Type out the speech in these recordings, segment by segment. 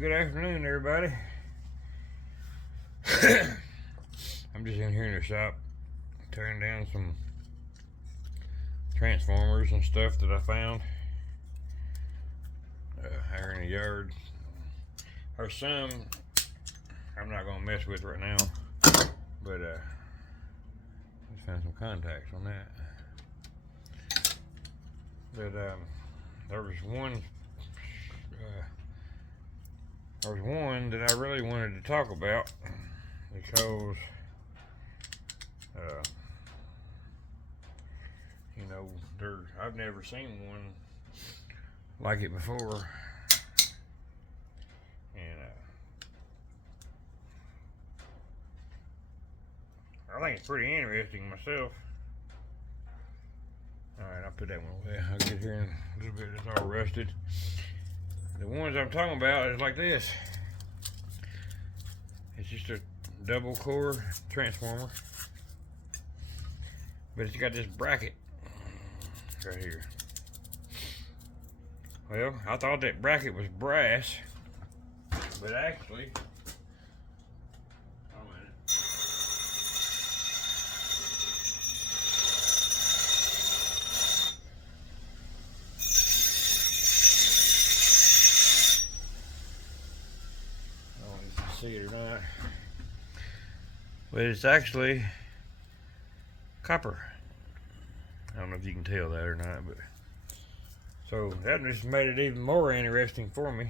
Good afternoon, everybody. I'm just in here in the shop tearing down some transformers and stuff that I found here in the yard. There's some I'm not going to mess with right now, but just found some contacts on that. But there was one that I really wanted to talk about because you know, I've never seen one like it before, and I think it's pretty interesting myself. Alright, I'll put that one away. I'll get here in a little bit. It's all rusted. The ones I'm talking about is like this. It's just a double core transformer, but it's got this bracket right here. Well, I thought that bracket was brass, but actually, see it or not, but it's actually copper. I don't know if you can tell that or not, but so that just made it even more interesting for me.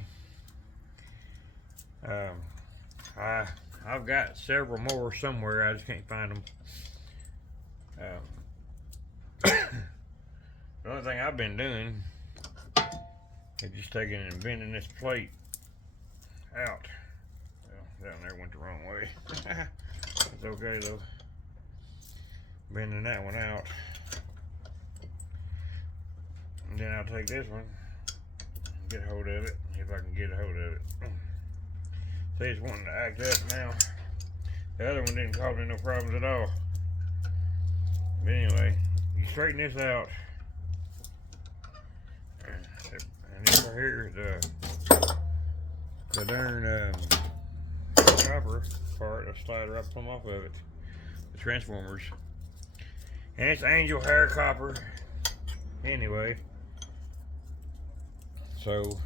I've got several more somewhere. I just can't find them. The only thing I've been doing is just taking and bending this plate out. Down there went the wrong way. It's okay though. Bending that one out. And then I'll take this one, get a hold of it, if I can get a hold of it. See, it's wanting to act up now. The other one didn't cause me no problems at all. But anyway, you straighten this out. And this right here is the darn copper part. I'll slide right plumb off of it. The transformers. And it's angel hair copper. Anyway. So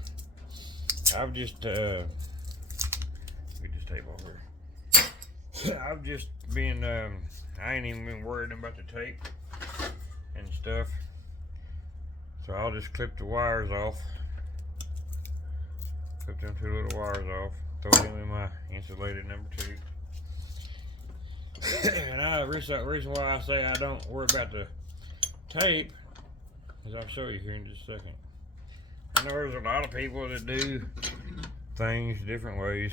I've just get this tape off here. I've just been I ain't even been worried about the tape and stuff. So I'll just clip the wires off. Clip them two little wires off. Throw them in my insulated number 2. And the reason why I say I don't worry about the tape is I'll show you here in just a second. I know there's a lot of people that do things different ways,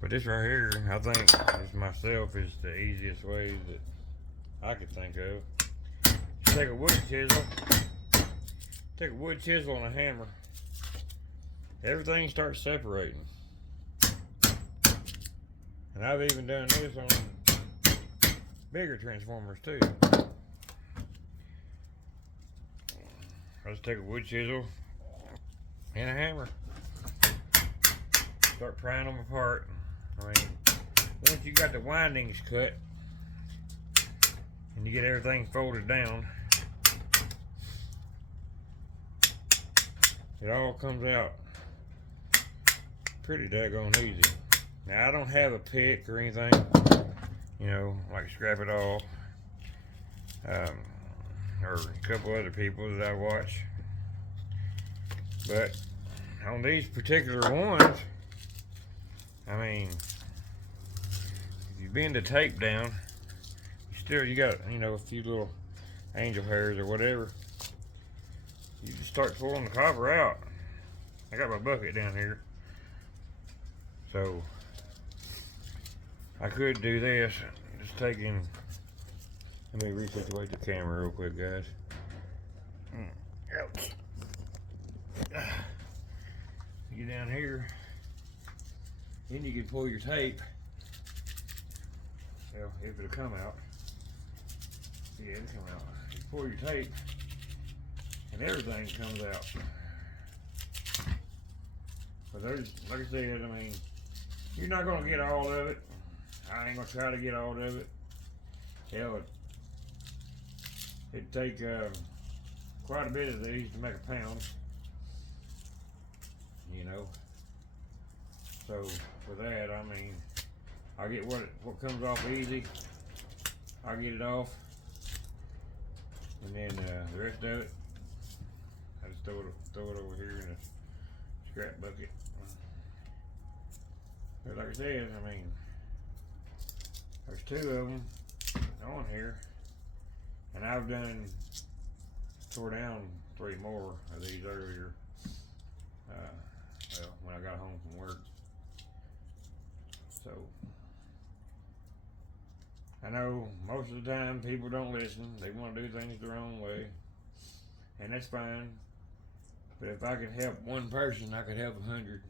but this right here, I think, is myself, is the easiest way that I could think of. Just take a wood chisel and a hammer. Everything starts separating. And I've even done this on bigger transformers too. I just take a wood chisel and a hammer. Start prying them apart. I mean, once you got the windings cut and you get everything folded down, it all comes out pretty daggone easy. Now, I don't have a pick or anything, you know, like Scrap It All, or a couple other people that I watch. But on these particular ones, I mean, if you bend the tape down, you got, you know, a few little angel hairs or whatever. You just start pulling the copper out. I got my bucket down here. So I could do this, just taking, let me resituate the camera real quick, guys. Ouch. You get down here, then you can pull your tape. Well, if it'll come out. Yeah, it'll come out. You pull your tape, and everything comes out. But there's, like I said, I mean, you're not gonna get all of it. I ain't gonna try to get all of it. Hell, it'd take quite a bit of these to make a pound. You know. So for that, I mean, I get what comes off easy. I get it off, and then the rest of it, I just throw it over here in a scrap bucket. But like I said, I mean, there's 2 of them on here, and I've tore down 3 more of these earlier. Well, when I got home from work. So I know most of the time people don't listen. They want to do things their own way, and that's fine. But if I could help one person, I could help 100.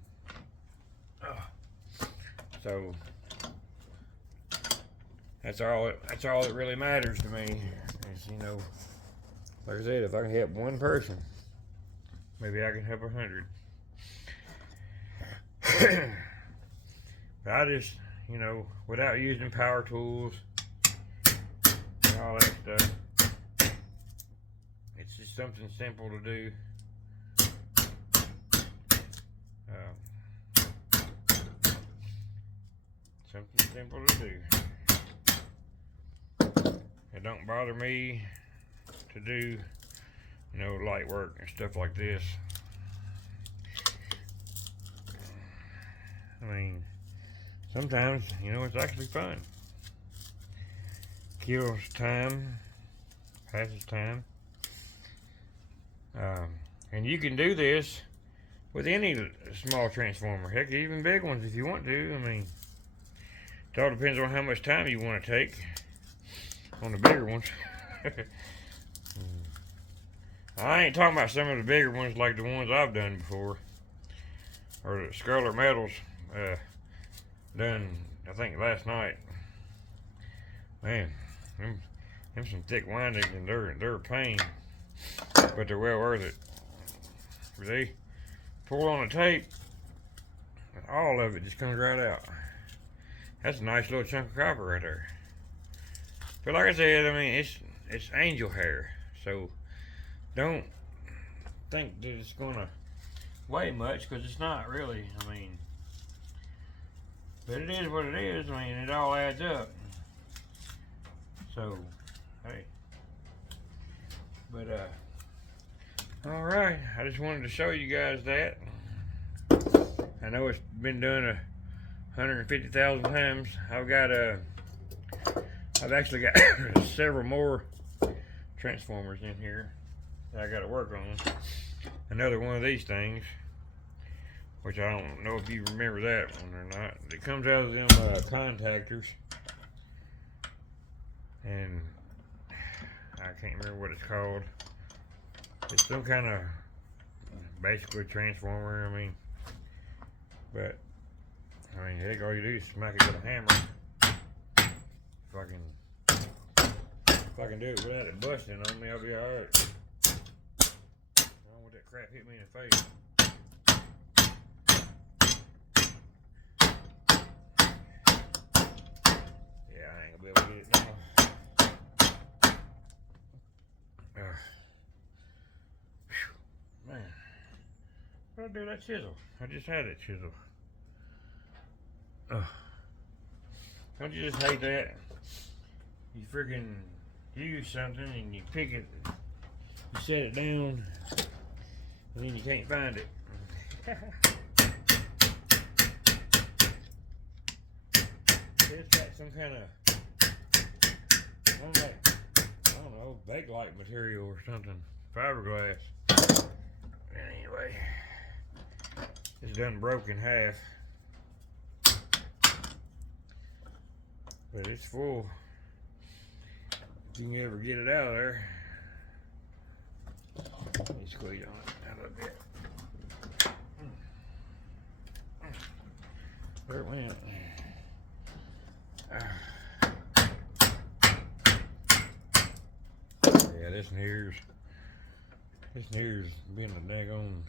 So that's all that really matters to me. Is, you know, like I said, if I can help one person, maybe I can help 100. But I just, you know, without using power tools and all that stuff, it's just something simple to do. Something simple to do. It don't bother me to do, you know, light work and stuff like this. I mean, sometimes, you know, it's actually fun. Kills time, passes time. And you can do this with any small transformer. Heck, even big ones if you want to. I mean, it all depends on how much time you want to take on the bigger ones. I ain't talking about some of the bigger ones like the ones I've done before. Or the Sculler Metals done, I think, last night. Man, them some thick windings, and they're a pain, but they're well worth it. They pull on the tape, and all of it just comes right out. That's a nice little chunk of copper right there. But like I said, I mean, it's angel hair, so don't think that it's gonna weigh much, because it's not really. I mean, but it is what it is. I mean, it all adds up. So, hey. But all right. I just wanted to show you guys that. I know it's been done 150,000 times. I've actually got several more transformers in here that I got to work on. Another one of these things, which I don't know if you remember that one or not. It comes out of them contactors, and I can't remember what it's called. It's some kind of basically transformer. I mean, but I mean, heck, all you do is smack it with a hammer. If I can do it without it busting on me, I'll be all right. I don't want that crap hit me in the face. Yeah, I ain't gonna be able to get it now. Man, what'd I do with that chisel? I just had that chisel. Don't you just hate that? You freaking use something and you pick it, you set it down, and then you can't find it. It's got some kind of, I don't know, Bakelite material or something, fiberglass. Anyway, it's done broke in half, but it's full. If you can ever get it out of there, let me squeeze on it a little bit. There it went. Yeah, this near's being a daggone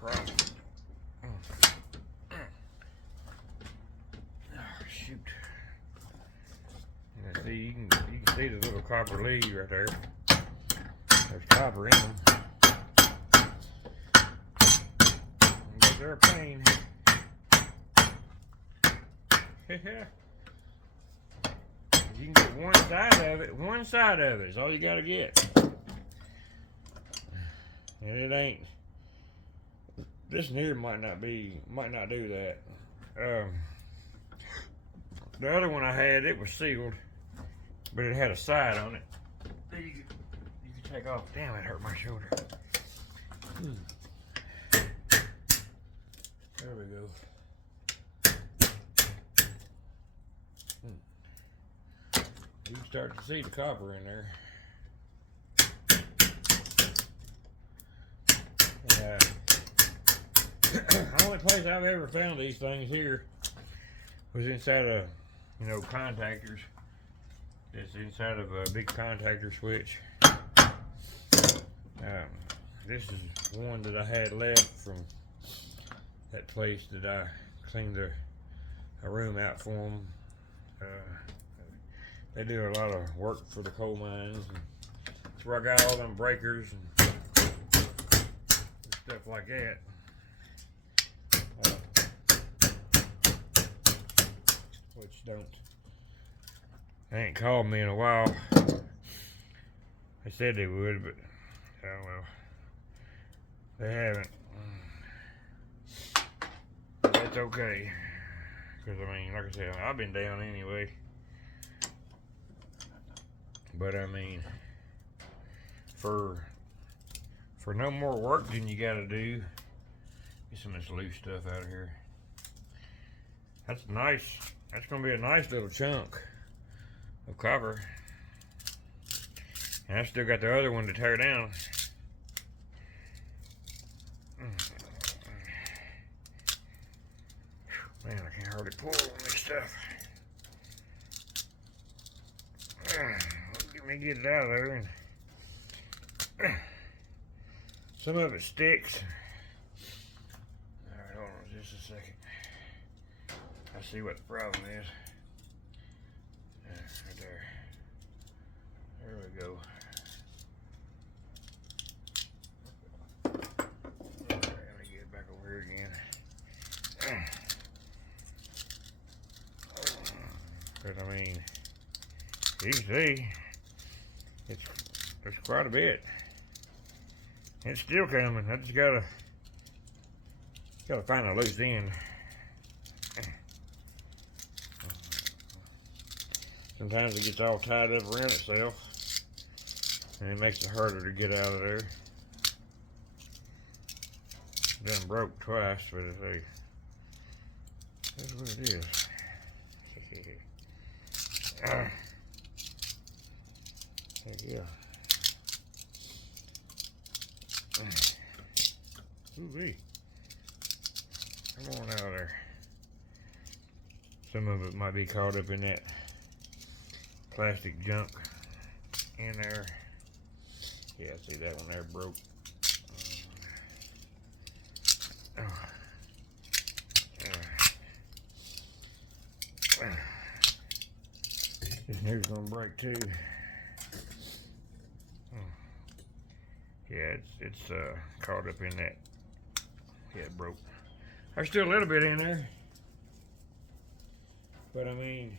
problem. Oh, shoot. Now, see, you can see the little copper leads right there. There's copper in them. But they're a pain. You can get one side of it is all you gotta get. And it ain't, this here might not do that. The other one I had, it was sealed, but it had a side on it. You can take off. Damn, it hurt my shoulder. There we go. You can start to see the copper in there. The only place I've ever found these things here was inside of, contactors. It's inside of a big contactor switch. This is one that I had left from that place that I cleaned a room out for them. They do a lot of work for the coal mines. And that's where I got all them breakers and stuff like that. Which they ain't called me in a while. They said they would, but I don't know. They haven't. But that's okay. Because, I mean, like I said, I've been down anyway. But, I mean, for no more work than you gotta do, get some of this loose stuff out of here. That's nice. That's gonna be a nice little chunk of copper. And I still got the other one to tear down. Man, I can't hardly pull on this stuff. Let me get it out of there. And some of it sticks. Alright, hold on just a second. I see what the problem is. Right there. There we go. Alright, let me get it back over here again. But I mean, you can see there's quite a bit. It's still coming. I just gotta find a loose end. Sometimes it gets all tied up around itself, and it makes it harder to get out of there. Done broke twice, but that's what it is. Heck yeah. Ooh-wee. Come on out of there. Some of it might be caught up in that plastic junk in there. Yeah, see that one there broke. This here's gonna break too. Yeah, it's caught up in that. Yeah, it broke. There's still a little bit in there, but I mean,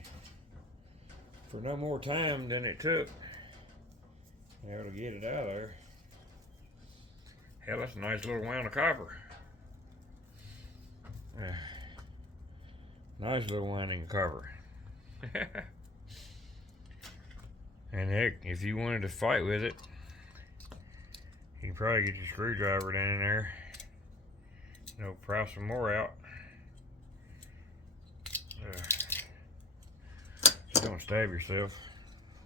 for no more time than it took, to get it out of there. Hell, that's a nice little wound of copper. Nice little winding of copper. And heck, if you wanted to fight with it, you can probably get your screwdriver down in there. Pry some more out. Just don't stab yourself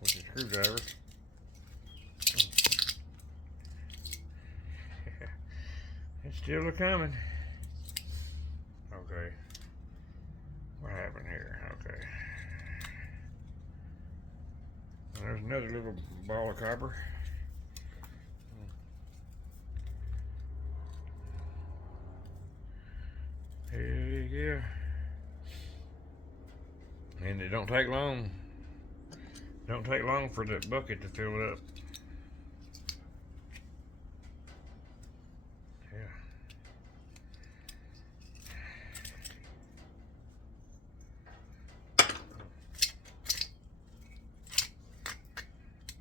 with your screwdriver. It's still coming. Okay. What happened here? Okay. There's another little ball of copper. Yeah. And it don't take long. Don't take long for that bucket to fill it up. Yeah.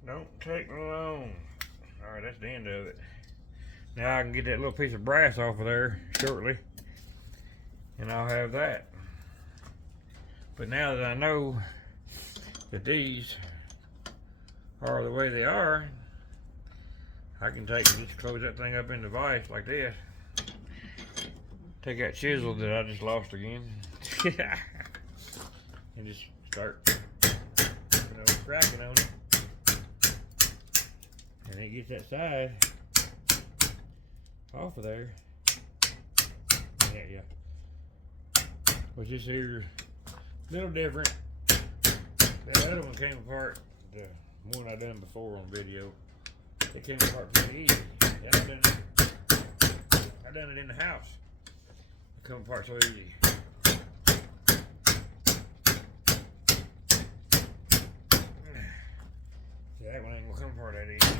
Don't take long. Alright, that's the end of it. Now I can get that little piece of brass off of there shortly. And I'll have that. But now that I know that these are the way they are, I can take and just close that thing up in the vise like this. Take that chisel that I just lost again. And just start, cracking on it. And it gets that side off of there. Yeah. Which this here a little different. That other one came apart. The one I done before on video. It came apart pretty easy. I done it in the house. It come apart so easy. Yeah, that one ain't gonna come apart that easy.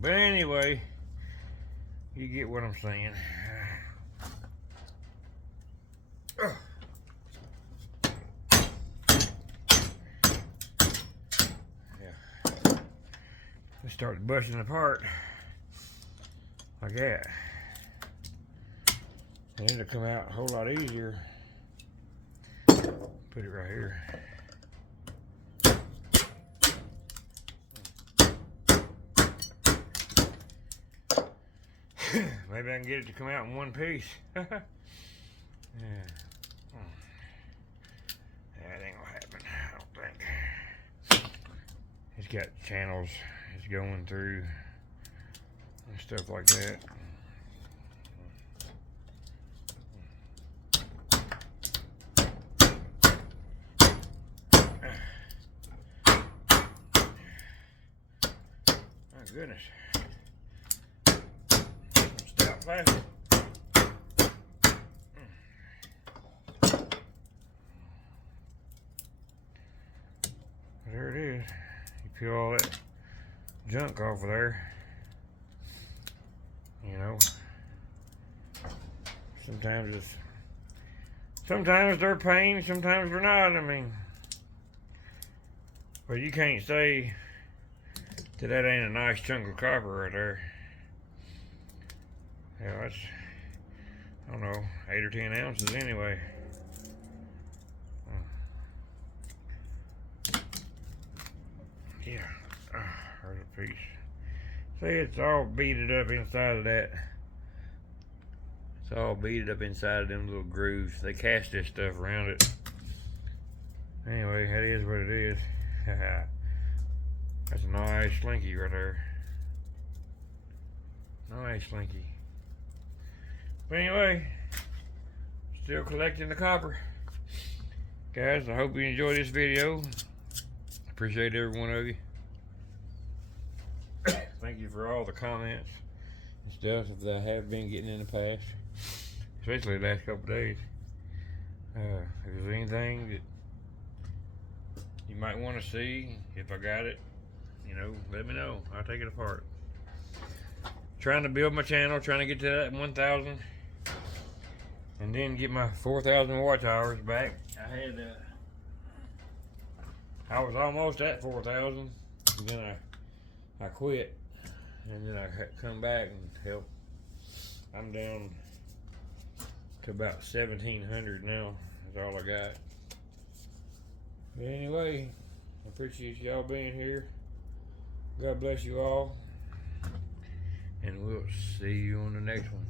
But anyway, you get what I'm saying. It starts busting apart like that, and it'll come out a whole lot easier. Put it right here. Maybe I can get it to come out in one piece. Yeah. That ain't gonna happen, I don't think. It's got channels it's going through and stuff like that. My goodness. Stop plastic. There it is. You peel all that junk off of there. Sometimes they're pain, sometimes they're not. I mean, but you can't say that ain't a nice chunk of copper right there. Yeah, that's, I don't know, 8 or 10 ounces anyway. Yeah, there's a piece. See, it's all beaded up inside of that. It's all beaded up inside of them little grooves. They cast this stuff around it. Anyway, that is what it is. That's a nice slinky right there. Nice slinky. But anyway, still collecting the copper. Guys, I hope you enjoyed this video. Appreciate every one of you. Thank you for all the comments and stuff that I have been getting in the past, especially the last couple days. If there's anything that you might want to see, if I got it, let me know. I'll take it apart. Trying to build my channel, trying to get to that 1,000, and then get my 4,000 watch hours back. I was almost at 4,000, and then I quit, and then I come back and help. I'm down to about 1,700 now. That's all I got. But anyway, I appreciate y'all being here. God bless you all, and we'll see you on the next one.